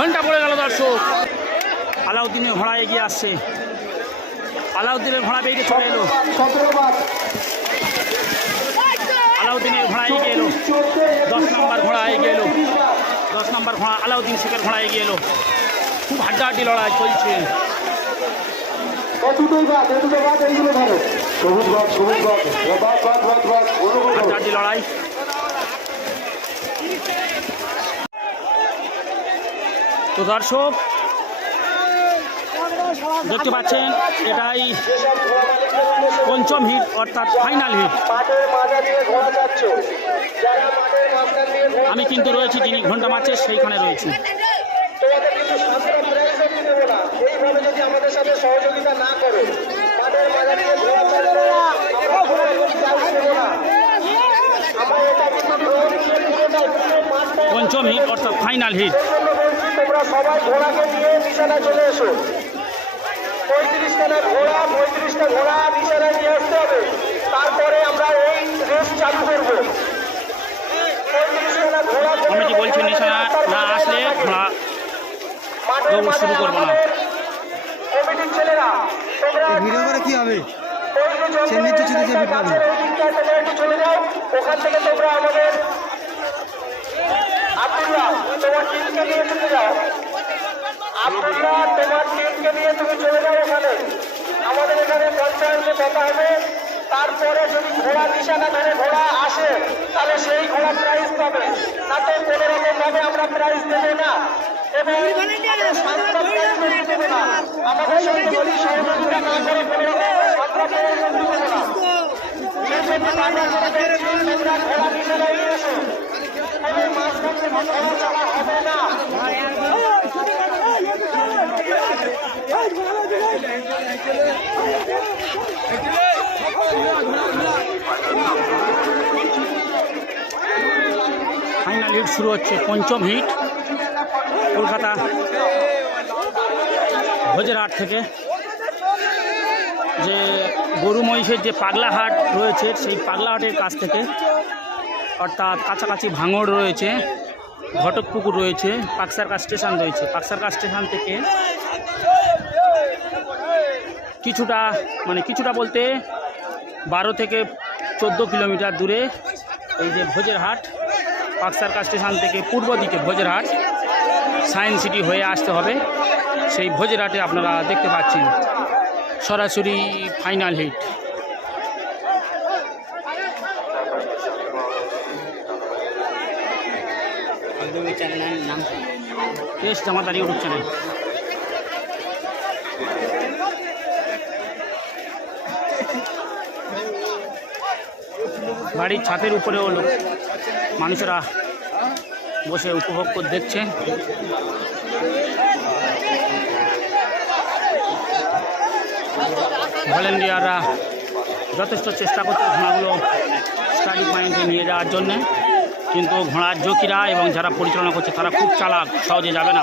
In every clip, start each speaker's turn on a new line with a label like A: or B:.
A: ঘণ্টা পড়ে গেল দর্শক। আলাউদ্দিনের ঘোড়া এগিয়ে আসছে। আলাউদ্দিনের ঘোড়া বেরিয়ে চলে এলো। আলাউদ্দিনের ঘোড়া এগিয়ে এলো। দশ নম্বর ঘোড়া এগিয়ে এলো। দশ নম্বর ঘোড়া আলাউদ্দিন শেখের ঘোড়া এগিয়ে এলো। খুব হাড্ডাহাড্ডি লড়াই চলছে।
B: দুটোই বাদ এই দুটো বাদ এইগুলো ধরো সবুজ বাদ সবুজ বাদ বাদ বাদ বাদ বাদ অনুভব করো
A: হাড্ডাহাড্ডি লড়াই তো দর্শক দেখতে পাচ্ছেন, এটাই পঞ্চম হিট অর্থাৎ ফাইনাল হিট আমি কিন্তু রয়েছি যিনি ঘণ্টা মারছে, সেইখানে রয়েছি। পঞ্চম হিট অর্থাৎ ফাইনাল হিট
B: তোমরা সবাই ঘোড়াকে নিয়ে বিছানায় চলে এসো। পঁয়ত্রিশখানা ঘোড়া পঁয়ত্রিশটা ঘোড়া বিছানায় নিয়ে আসতে হবে। তারপরে আমরা এই রেস চালু করব। পঁয়ত্রিশখানা ঘোড়া
A: কমিটি বলছে নিশানা? না আসলে ঘোড়া দৌড় শুরু করব না।
B: কমিটির ছেলেরা
C: ভিডিও করে কি হবে? চলে যাবে
B: যাও। ওখান থেকে তোমরা আমাদের তোমার টিমকে নিয়ে চলে যাও। আব্দুল্লাহ তোমার টিমকে নিয়ে তুমি চলে যাও ওখানে আমাদের এখানে পঞ্চায়েতে কথা হবে। তারপরে যদি ঘোড়া নিশানা ধরে ঘোড়া আসে, তাহলে সেই ঘোড়া প্রাইজ পাবে। না তো কোনো রকম ভাবে আমরা প্রাইজ দেবো না। এবং আমাদের না। করে কোনো রকম আমরা এসো
A: ফাইনাল হিট শুরু হচ্ছে, পঞ্চম হিট কলকাতা ভোজেরহাট থেকে। যে গরু মহিষের যে পাগলা হাট রয়েছে, সেই পাগলা হাটের কাছ থেকে অর্থাৎ কাছাকাছি ভাঙড় রয়েছে, ঘটকপুকুর রয়েছে, পাকসারকা স্টেশন রয়েছে। পাকসারকা স্টেশন থেকে কিছুটা মানে কিছুটা বলতে বারো থেকে চোদ্দ কিলোমিটার দূরে এই যে ভোজেরহাট, পাকসারকা স্টেশন থেকে পূর্ব দিকে ভোজেরহাট সায়েন্স সিটি হয়ে আসতে হবে। সেই ভোজেরহাটে আপনারা দেখতে পাচ্ছেন সরাসরি ফাইনাল হিট। বেশ জামাতারি ইউটিউব চ্যানেল বাড়ির ছাদের উপরেও লোক, মানুষেরা বসে উপভোগ করে দেখছে। ভলেন্টিয়াররা যথেষ্ট চেষ্টা করছে ঘোড়াগুলো স্টাডি পয়েন্টে নিয়ে যাওয়ার জন্যে। কিন্তু ঘোড়ার জকিরা এবং যারা পরিচালনা করছে তারা খুব চালাক সহজে যাবে না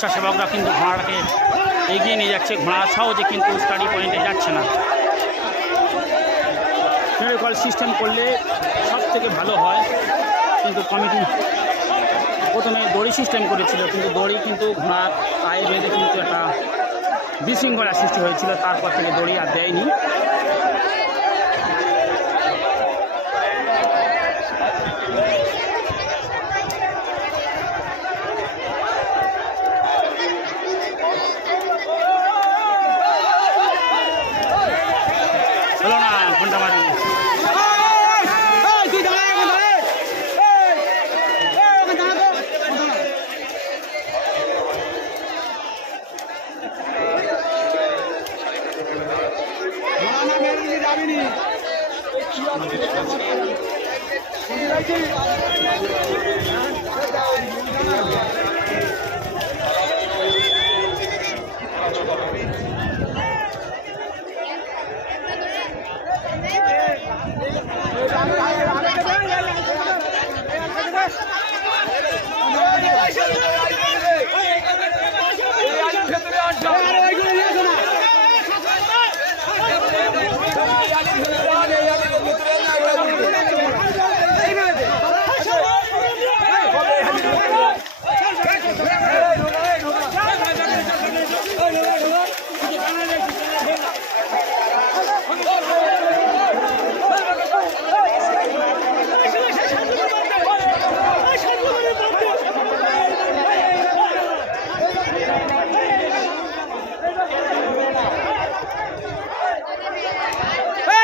A: স্বেচ্ছাসেবকরা কিন্তু ঘোড়াটাকে এগিয়ে নিয়ে যাচ্ছে। ঘোড়া সহজে কিন্তু স্টাডি পয়েন্টে যাচ্ছে না। কল সিস্টেম করলে সব থেকে ভালো হয়। কিন্তু কমিটি প্রথমে দড়ি সিস্টেম করেছিল, কিন্তু দড়ি কিন্তু ঘোড়া পায়ে বেঁধে কিন্তু একটা বিশৃঙ্খলা সৃষ্টি হয়েছিল। তারপর থেকে দড়ি আর দেয়নি হলো না ঘণ্টা মারি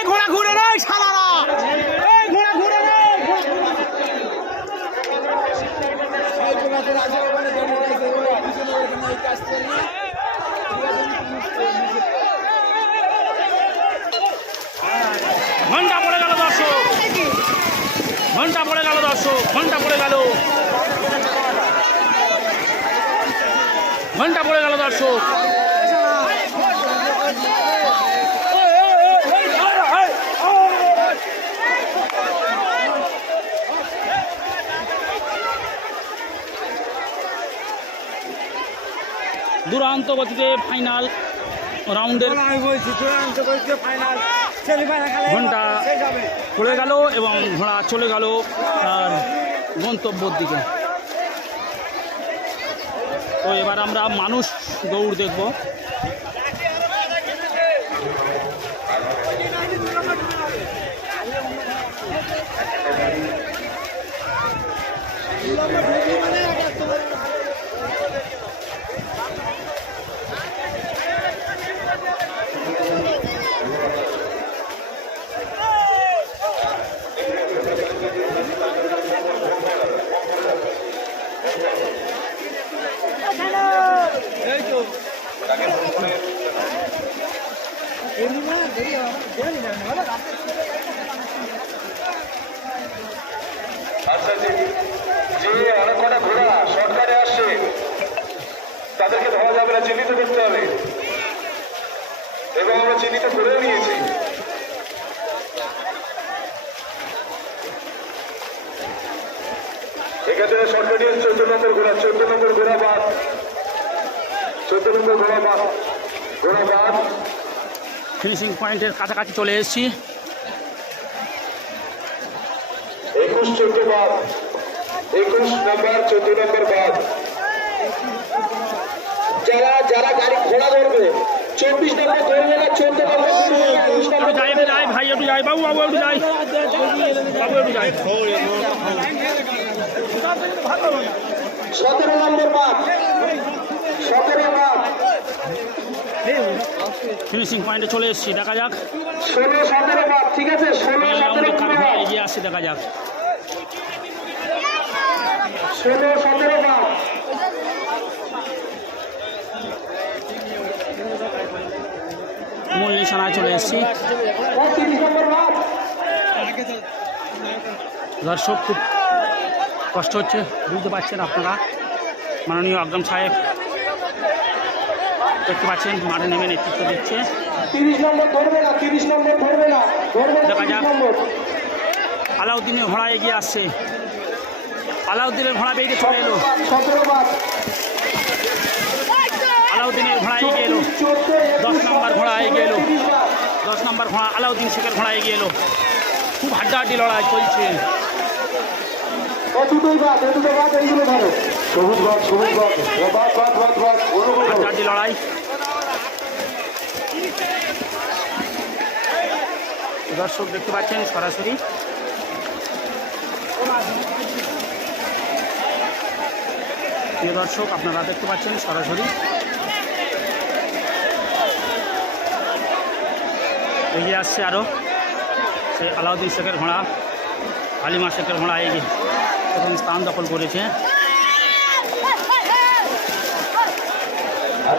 C: ঘোড়া ঘুরে নেই সালারা এই ঘোড়া ঘুরে নেই
A: ঘণ্টা পড়ে গেল দর্শক। ঘণ্টা পড়ে গেল দর্শক, ঘণ্টা পড়ে গেল। ঘণ্টা পড়ে গেল দর্শক। দুরান্ত গতিতে ফাইনাল রাউন্ডের
C: ঘণ্টা
A: পড়ে গেল এবং ঘোড়া চলে গেল তার গন্তব্যর দিকে। তো এবার আমরা মানুষ দৌড় দেখব।
B: আচ্ছা যে যে অনেক কটা ঘোড়া শর্টকাটে আসছে। তাদেরকে ধরা যাবে না, চিহ্নিত করতে হবে। এবং আমরা চিহ্নিত করেও নিয়েছি। থেকে শর্টকাটে চোদ্দ নম্বর ঘোড়া চোদ্দ নম্বর ঘোড়া বাদ চোদ্দ নম্বর ঘোড়া বাদ ঘোড়া বাদ
A: ফিনিশিং পয়েন্টের কাছাকাছি চলে এসেছি।
B: একুশ চোদ্দ বাদ একুশ নম্বর চোদ্দ নম্বর বাদ। যারা যারা গাড়ি ঘোড়া ধরবে চব্বিশ নম্বর ধরবে না চোদ্দ নম্বর একুশ নম্বর
A: যাই একটু যাই ভাই একটু যাই বাবু বাবু একটু যাই। বাবু একটু যাই।
B: সতেরো নম্বর বাদ। সতেরো
A: ফিনিশিং পয়েন্টে চলে এসেছি দেখা যাক।
B: ষোলো সতেরো বাদ ঠিক আছে ষোলো সতেরো
A: এগিয়ে আসছে দেখা যাক।
B: ষোলো সতেরো বাদ
A: মূল নিশানায় চলে এসেছি। দর্শক খুব কষ্ট হচ্ছে বুঝতে পারছেন আপনারা। মাননীয় আকরম সাহেব দেখতে পাচ্ছেন মাঠে নেমে নেতৃত্ব দিচ্ছে।
B: তিরিশ নম্বর ধরবে না তিরিশ নম্বর ধরবে না ধরবে না
A: দেখা যাক। আলাউদ্দিনের ঘোড়া এগিয়ে আসছে। আলাউদ্দিনের ঘোড়া বেরিয়ে চলে এলো। আলাউদ্দিনের ঘোড়া এগিয়ে এলো। দশ নম্বর ঘোড়া এগিয়ে এলো। দশ নম্বর ঘোড়া আলাউদ্দিন শেখের ঘোড়া এগিয়ে এলো। খুব হাড্ডাহাড্ডি লড়াই চলছে।
D: দুটো এইগুলো ধরো।
A: লড়াই। দর্শক দেখতে পাচ্ছেন সরাসরি। প্রিয় দর্শক, আপনারা দেখতে পাচ্ছেন সরাসরি। এগিয়ে আসছে আরও সে আলাউদ্দিন শেখের ঘোড়া আলিমা শেখের ঘোড়া এগিয়ে প্রথম স্থান দখল করেছে।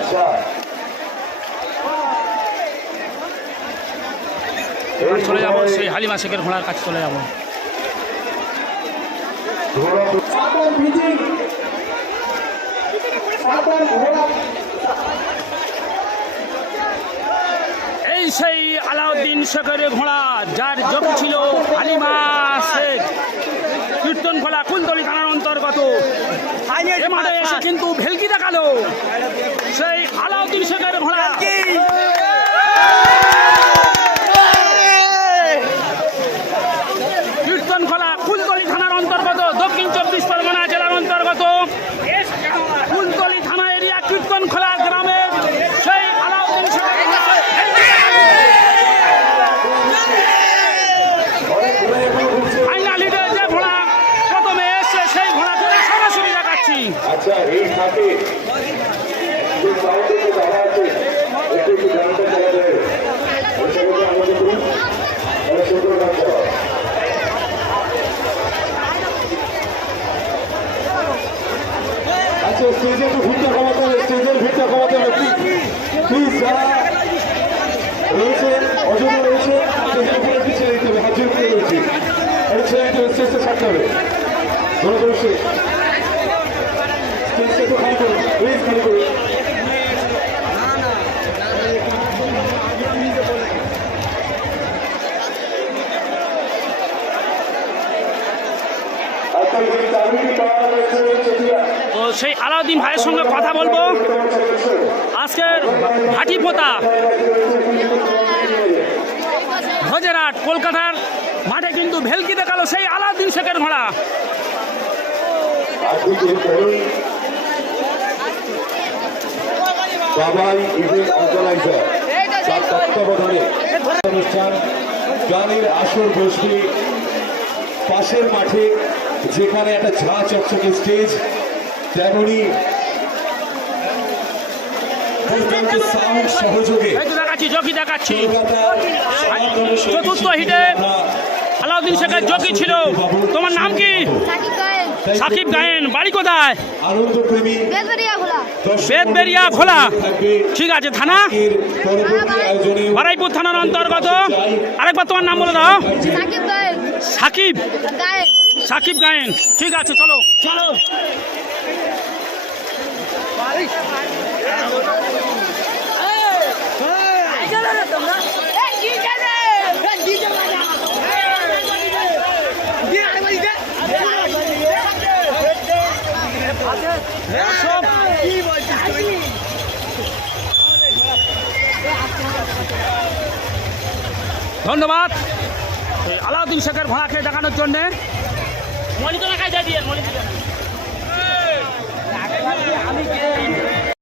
D: আচ্ছা।
A: চলে যাব সেই হালিমা শেখের ঘোড়ার কাছে চলে যাব।
D: ঘোড়া।
A: এই সেই আলাউদ্দিন শেখের ঘোড়া যার যোগ ছিল হালিমা শেখ। কীর্তন খোলা কুলতলি থানার অন্তর্গত। মাঠে এসে কিন্তু ভেলকি দেখাল। সেই আলাউদ্দিন শেখের ঘোড়া কীর্তন খোলা কুলতলি থানার অন্তর্গত দক্ষিণ চব্বিশ পরগনা জেলার অন্তর্গত কুলতলি থানা এরিয়া কীর্তন খোলা গ্রামের সেই আলাউদ্দিন শেখের ঘোড়া ফাইনালিতে যে ঘোড়া প্রথমে এসে সেই ঘোড়াকে সরাসরি দেখাচ্ছি
D: আচ্ছা এই থাকে যে সাউন্ডে যে দাঁড়া আছে একটু একটু গানটা চালাতে হবে ওই সকলকে আনন্দ করুন অনেক সুন্দর গান চালাও আচ্ছা স্টেজে একটু ভিড়টা কমাতে হবে স্টেজের ভিড়টা কমাতে হবে প্লিজ যারা রয়েছে অযোগ্য রয়েছে স্টেজের উপরে একটু ছেড়ে দিতে হবে হাত জোর করে রয়েছে একটু ছেড়ে দিতে হবে স্টেজটা ছাড়তে হবে ধরে বসে স্টেজটা একটু খালি করুন প্লিজ খালি করুন আপনার যদি তালিকা পাওয়া গেছে চলিয়া
A: সেই আলাউদ্দিন ভাইয়ের সঙ্গে কথা বলব। আজকের হাটি পোতা হজেরাট কলকাতার মাঠে কিন্তু ভেলকি দেখাল সেই আলাউদ্দিন শেখের ঘোড়া।
D: বাবাই ইভেন্ট অর্গানাইজার তার তত্ত্বাবধানে অনুষ্ঠান। গানের আসর বসবে। পাশের মাঠে যেখানে একটা ঝা চকচকে স্টেজ তেমনি সহযোগে
A: চতুর্থ হিটে আলাউদ্দিন শেখের জকি ছিল। তোমার নাম কি?
E: সাকিব গায়েন
A: বাড়ি কোথায়
E: বেদবেরিয়া
A: ঠিক আছে থানা
D: এর পরবর্তী আয়োজনে
A: বারাইপুর থানার অন্তর্গত আরেকবার তোমার নাম বলে দাও
E: সাকিব
A: সাকিব
E: গায়েন
A: ঠিক আছে চলো চলো দর্শক, ধন্যবাদ। আলাউদ্দিন শেখের ভাড়াকে দেখানোর জন্যে। মনিতরা কাজ দিয়ে আমি